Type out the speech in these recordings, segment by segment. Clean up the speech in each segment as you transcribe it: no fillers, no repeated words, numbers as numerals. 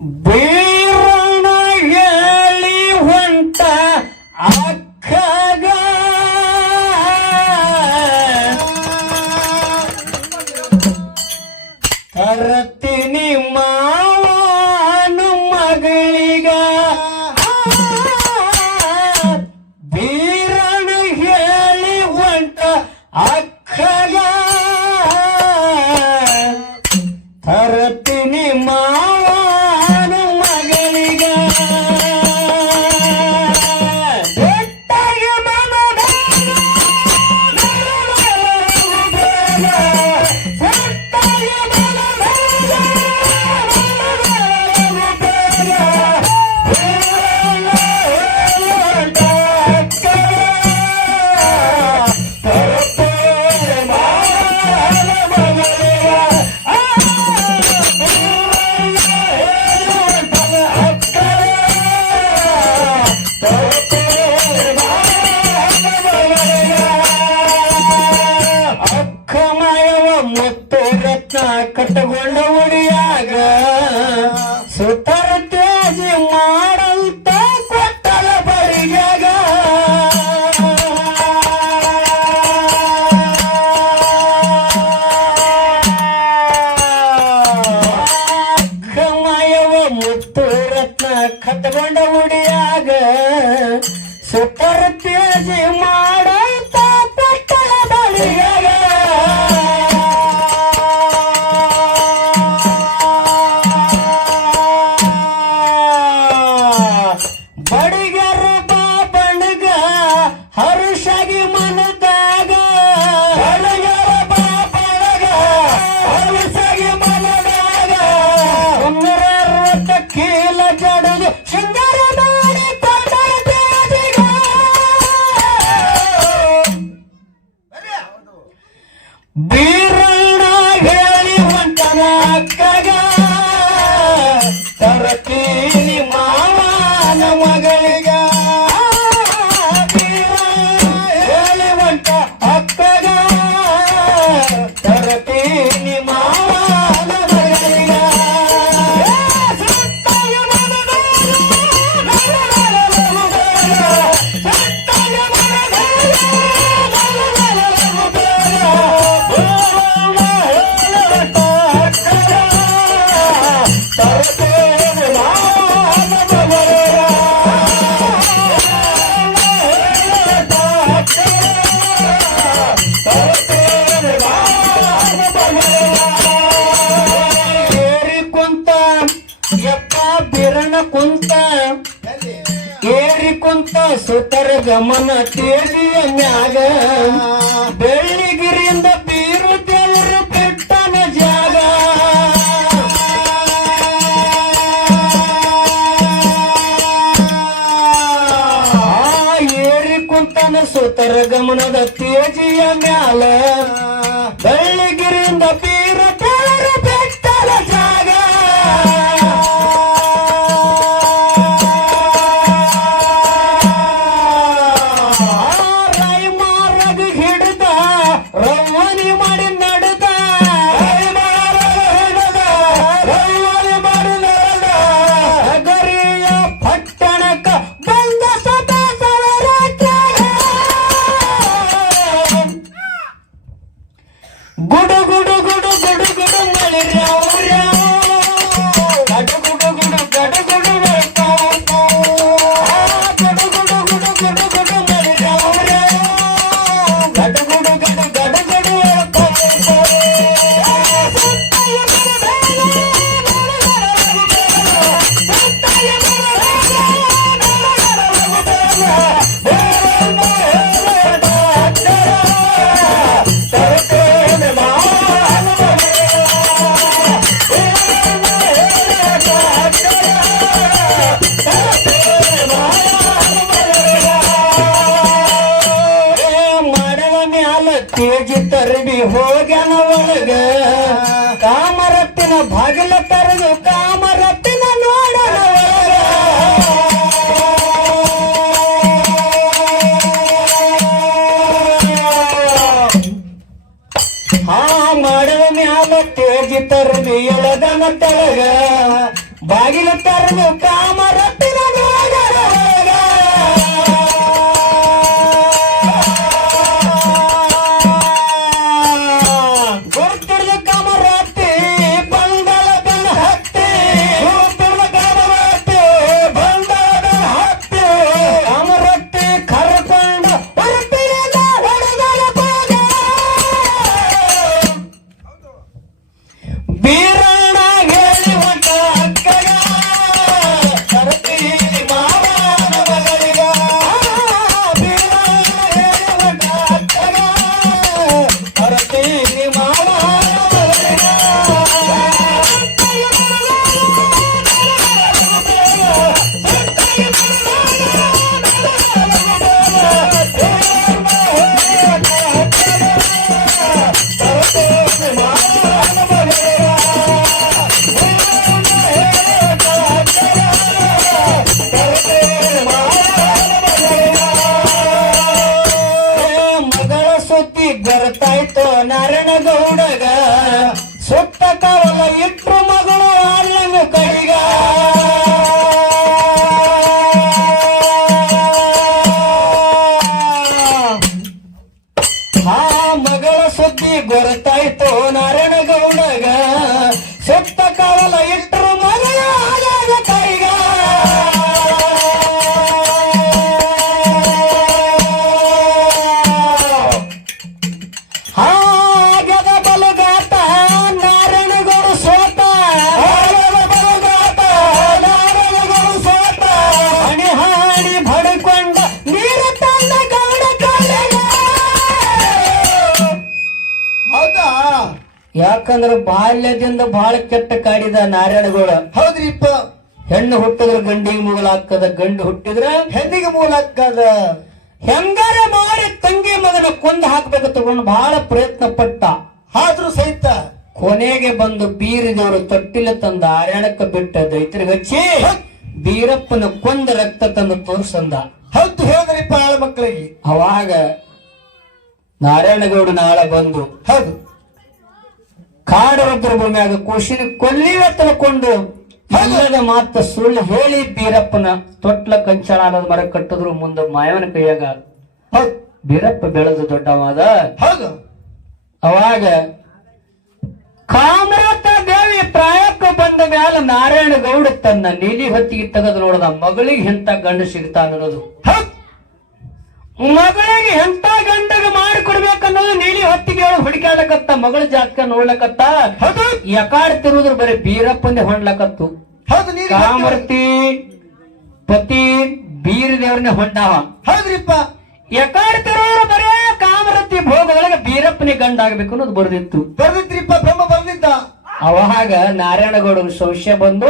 ಬೀರಣ ಹೇಳಿ ಹೊಂಟ ಅಕ್ಕಗ ತರತೀನಿ ಮಾವನು ಮಗಳಿಗ ಬೀರಣ ಹೇಳಿ ಹೊಂಟ ಅಕ್ಕಗ ತರತೀನಿ ಮಾವನು ಮಗಳಿಗ ಕಟ್ಟಗೊಂಡ ಉಡಿಯಾಗ ಸುತರ ತೇಜಿ ಮಾಡಂತ ಕೊಟ್ಟಲ ಬರಿಯಾಗ ಅಕ್ಕಮಯವ ಮುತ್ತು ರತ್ನ ಕಟ್ಟಗೊಂಡ ಉಡಿಯಾಗ ಸುತರ ತೇಜಿ ಮಾಡಂತ ಕೊಟ್ಟಲ ಬರಿಯಾಗ ಬಡಿಗರ ಬಾಬಣಗ ಹರುಷಗಿ ಮನದಾಗ ಬಡಿಗರ ಬಾಬಣಗ ಹರುಷಗಿ ಮನದಾಗ 160 ಕೀಲ ಜಡದು ಶೃಂಗಾರ ಮಾಡಿ ಕೊಡದಿಗ ಬೀರಣ್ಣ ಹೇಳಿ ಹೊಂಟನ ಅಕ್ಕಗ ತರತೀನಿ ಮಾವನ ಮಗಳಿಗ ಹೇಳಿ ಹೊಂಟ ಅಕ್ಕಗ ತರತೀನಿ ಮಾವನ ಮಗಳಿಗ ಕುಂತ ಏರಿ ಕುಂತ ಸುತರ ಗಮನ ತೇಜಿಯ ಮ್ಯಾಗ ಬೆಳ್ಳಿಗಿರಿಯಿಂದ ಬೀರು ದೇವರು ಬೆಟ್ಟನ ಜಾಗ ಏರಿ ಕುಂತನ ಸುತರ ಗಮನದ ತೇಜಿಯ ಮ್ಯಾಲ ಬೆಳ್ಳಿಗಿರಿಯಿಂದ ಬೀರು ದೇವರು ಬೆಟ್ಟನ ಜಾಗ ಗುಡು ಗುಡು ಗುಡು ಗುಡು ಗುಡು ಮಳಿ ರಾವ್ ಗಡು ಗುಡು ಗುಡು ಗಡು ಗುಡು ಗಡು ಗುಡು ಗುಡು ಗುಡು ಗುಡು ಮಳಿ ರಾವ್ ಗಡು ಗುಡು ಗುಡು ಗಡು ಗುಡು ತೇಜಿ ತರಬಿ ಹೋಗ್ಯಾನ ಒಳಗ ಕಾಮರತ್ತಿನ ಬಾಗಿಲ ತರದು ಕಾಮರತ್ತಿನ ನೋಡನ ಹಾ ಮಾಡುವ ಮ್ಯಾಲ ತೇಜಿ ತರಬಿ ಎಳದನ ತೆಳಗ ಬಾಗಿಲು ತರಲು ಕಾಮರತ್ತಿನ ಗುರುತಿರ್ದ ಕಾಮರತ್ತಿ ಬಂದಳ ಬೆನ್ನ ಹತ್ತಿ ಗುರುತಿರ್ದ ಕಾಮರತ್ತಿ ಬಂದಳ ಬೆನ್ನ ಹತ್ತಿ ಕಾಮರತ್ತಿ ಕರ್ಕೊಂಡು ಹೊರಪಿನಿಂದ ಹೊಡೆದಳ ಹೋಗ ಬೀರಣ್ಣ ಹೇಳಿ ಹೊಂಟ ಅಕ್ಕಗ ಕರತಿ ಮಾವನ ಮಗಳಿಗ ಬೀರಣ್ಣ ಹೇಳಿ ಹೊಂಟ ಅಕ್ಕಗ ಕರತಿ ಮಾವನ ಮಗಳಿಗ ಮಗಳ ಸುದ್ದಿ ಬರ್ತಾಯ್ತು ನಾರಾಯಣಗೌಡಗ ಸುತ್ತ ಕವಲ ಇಟ್ರು ಮಗಳು ಆರ್ಲಂಗ ಕೈಗ ಮಗಳ ಸುದ್ದಿ ಗೊತ್ತಾಯ್ತು ನಾರಾಯಣಗೌಡಗ ಸುತ್ತ ಕವಲ ಇಟ್ರು ಮಗಳು ಆರ್ಲಂಗ ಕೈಗ ಹಾಗದ ಬಲಗಾಟ ನಾರಾಯಣಗೌಡ ಸೋತ ಬಲಗಾಟ ನಾರಾಯಣಗೌಡ ಸೋತ ಹಣಿ ಹಾಡಿ ಬಡ್ಕೊಂಡ ನೀರು ತಂದ ಗೌಡ ಕಾಲಿಗ ಹೌದಾ? ಯಾಕಂದ್ರ ಬಾಲ್ಯದಿಂದ ಬಹಳ ಕೆಟ್ಟ ಕಾಡಿದ ನಾರಾಯಣಗೌಡ. ಹೌದ್ರಿಪ್ಪ. ಹೆಣ್ಣು ಹುಟ್ಟಿದ್ರ ಗಂಡಿಗೆ ಮೂಲಾಕ್ಕದ, ಗಂಡು ಹುಟ್ಟಿದ್ರ ಹೆಣ್ಣಿಗೆ ಮೂಲ ಹಾಕದ. ಹೆಂಗಾರ ಮಾಡಿ ತಂಗಿ ಮಗನ ಕೊಂದು ಹಾಕ್ಬೇಕು ತಗೊಂಡು ಬಹಳ ಪ್ರಯತ್ನ ಪಟ್ಟ. ಆದ್ರೂ ಸಹಿತ ಕೊನೆಗೆ ಬಂದು ಬೀರಿದವರು ತೊಟ್ಟಿಲ ತಂದ ಆರ್ಯಾಣಕ್ಕ ಬಿಟ್ಟ ದೈತ್ರಿಗೆ ಹಚ್ಚಿ ಬೀರಪ್ಪನ ಕೊಂದ ರಕ್ತ ತಂದು ತೋರ್ಸಂದ. ಹೌದು ಹೇಳಿದ್ರಿಪ್ಪ ಆಳ ಮಕ್ಕಳಿಗೆ. ಅವಾಗ ನಾರಾಯಣಗೌಡ ನಾಳ ಬಂದು ಹೌದು ಕಾಡರದ್ರ ಭೂಮಿಯಾಗ ಖುಷಿನ ಕೊಲ್ಲಿವ ತಿಳ್ಕೊಂಡು ಎಲ್ಲದ ಮಾತ ಸುಳ್ಳು ಹೇಳಿ ಬೀರಪ್ಪನ ತೊಟ್ಲ ಕಂಚಳಾದ ಮರ ಕಟ್ಟಿದ್ರು. ಮುಂದೆ ಮಾಯವನ ಕೈಯಾಗ ಹೌದು ಬೀರಪ್ಪ ಬೆಳೆದು ದೊಡ್ಡವಾದ. ಹೌದು ಅವಾಗ ಕಾಮರತ ದೇವಿ ಪ್ರಾಯಕ್ಕೆ ಬಂದ ಮ್ಯಾಲ ನಾರಾಯಣಗೌಡ ತನ್ನ ನೀಲಿ ಹೊತ್ತಿಗೆ ತೆಗೆದು ನೋಡದ ಮಗಳಿಗೆ ಎಂತ ಗಂಡು ಸಿಗ್ತಾನ ಅನ್ನೋದು. ಮಗಳಿಗೆ ಎಂತ ಗಂಡಗ ಮಾಡಿಕೊಡ್ಬೇಕನ್ನೋದು ನೀಲಿ ಹೊತ್ತಿಗೆ ಹುಡುಕಾಡಕತ್ತ. ಮಗಳ ಜಾತಕ ನೋಡ್ಲಕತ್ತ. ಯಕಾಡ್ತಿರುದ್ರ ಬರೀ ಬೀರಪ್ಪಂದೆ ಹೊಂಡ್ಲಕತ್ತು. ಹೌದು ನೀರು ಕಾಮರತಿ ಪತಿ ಬೀರ ದೇವ್ರನ್ನೇ ಹೊಂಡಾವ. ಹೌದ್ರಿಪ್ಪ. ಯಕಾಡ್ತಿರೋರು ಬರೇ ಕಾಮರತಿ ಭೋಗದೊಳಗೆ ಬೀರಪ್ಪನೇ ಗಂಡ ಆಗ್ಬೇಕು ಅನ್ನೋದು ಬರ್ದಿತ್ತು. ಬರ್ದಿದ್ರಿಪ್ಪ, ಬ್ರಹ್ಮ ಬರ್ದಿದ್ದ. ಅವಾಗ ನಾರಾಯಣಗೌಡ ಸಂಶಯ ಬಂದು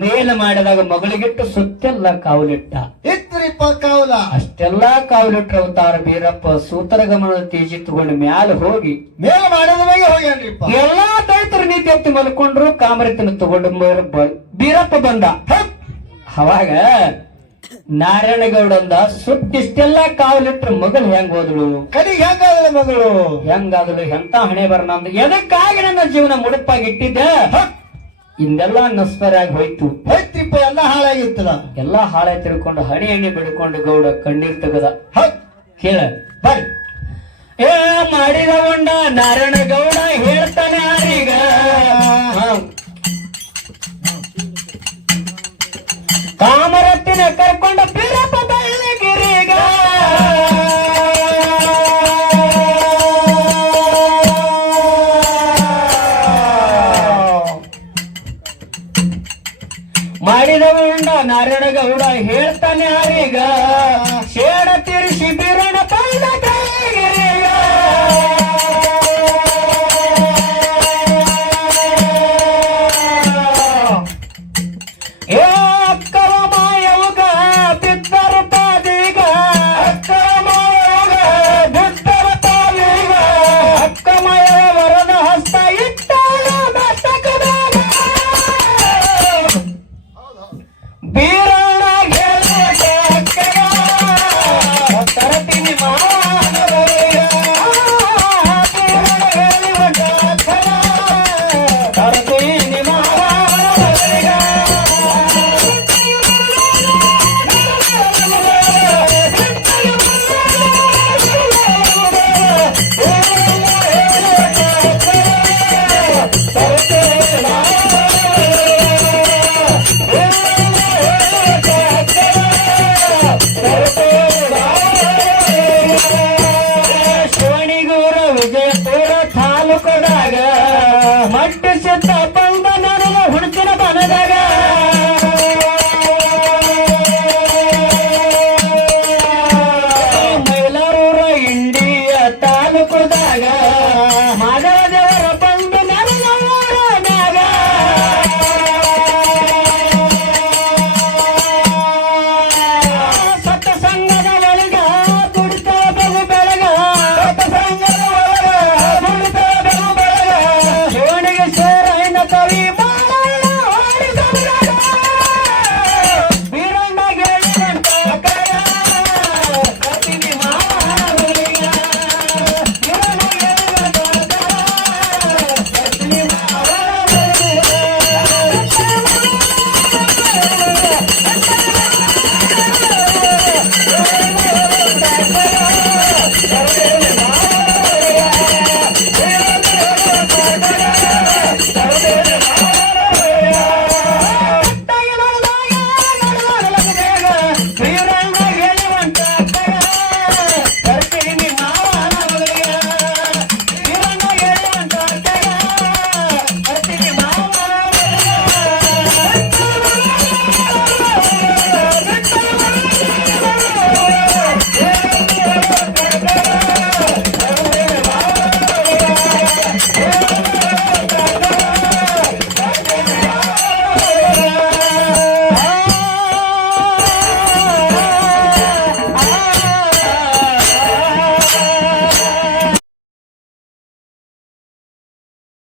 ಮೇಲ ಮಾಡಿದಾಗ ಮಗಳಿಗಿಟ್ಟು ಸುತ್ತೆಲ್ಲ ಕಾವಲಿಟ್ಟ. ಇತ್ರಿಪ್ಪ ಕಾವಲ. ಅಷ್ಟೆಲ್ಲಾ ಕಾವಲಿಟ್ರ ಅವತಾರ ಬೀರಪ್ಪ ಸೂತರ ಗಮನದ ತೇಜಿ ತಗೊಂಡು ಮ್ಯಾಲ ಹೋಗಿ ಮೇಲ ಮಾಡಿದ ಮ್ಯಾಗೆ ಹೋಗ್ಯಾನ್ರಿಪ್ಪ. ಎಲ್ಲಾ ದೈತರು ನೀತಿ ಎತ್ತಿ ಮಲ್ಕೊಂಡ್ರು. ಕಾಮರತಿನ ತಗೊಂಡು ಬೀರಪ್ಪ ಬಂದ. ಅವಾಗ ನಾರಾಯಣಗೌಡ ಅಂದ, ಸುತ್ತಿಷ್ಟೆಲ್ಲಾ ಕಾವಲಿಟ್ರ ಮಗಳು ಹೆಂಗ್ ಹೋದ್ಳು, ಕಡಿಗೆ ಹೆಂಗಾದಳ ಮಗಳು, ಹೆಂಗಾದಳು, ಎಂತ ಹಣೆ ಬರ ನಮ್ದು, ಎದಕ್ಕಾಗಿ ನನ್ನ ಜೀವನ ಮುಡುಪಾಗಿ ಇಟ್ಟಿದ್ದೆ, ಇಂದೆಲ್ಲಾ ನಸ್ಪರಾಗಿ ಹೋಯ್ತು. ಹೋಯ್ತ್ರಿಪ್ಪ, ಎಲ್ಲಾ ಹಾಳಾಗಿತ್ತದ. ಎಲ್ಲಾ ಹಾಳೆ ತಿಳ್ಕೊಂಡು ಹಣಿ ಹಣಿ ಬಿಡ್ಕೊಂಡು ಗೌಡ ಕಣ್ಣೀರ್ ತೆಗದ. ಕೇಳ ಬಾಯ್. ಏ ಮಾಡಿದ ಹೊಂಡ ನಾರಾಯಣಗೌಡ ಹೇಳ್ತಾನೆ ಯಾರೀಗ, ಕಾಮರತ್ತಿನ ಕರ್ಕೊಂಡು ಬೀರಪ್ಪ ಬಳ್ಳಿಗಿರಿಗ. ಮಾಡಿದ ಹೊಂಡ ನಾರಾಯಣಗೌಡ ಹೇಳ್ತಾನೆ ಯಾರೀಗ, ಶೇಡ ತಿರ್ಸಿ ಬೀರಣ ಬಳ್ಳ ಬಳ್ಳಿಗಿರಿಗ. ಬನದಾಗ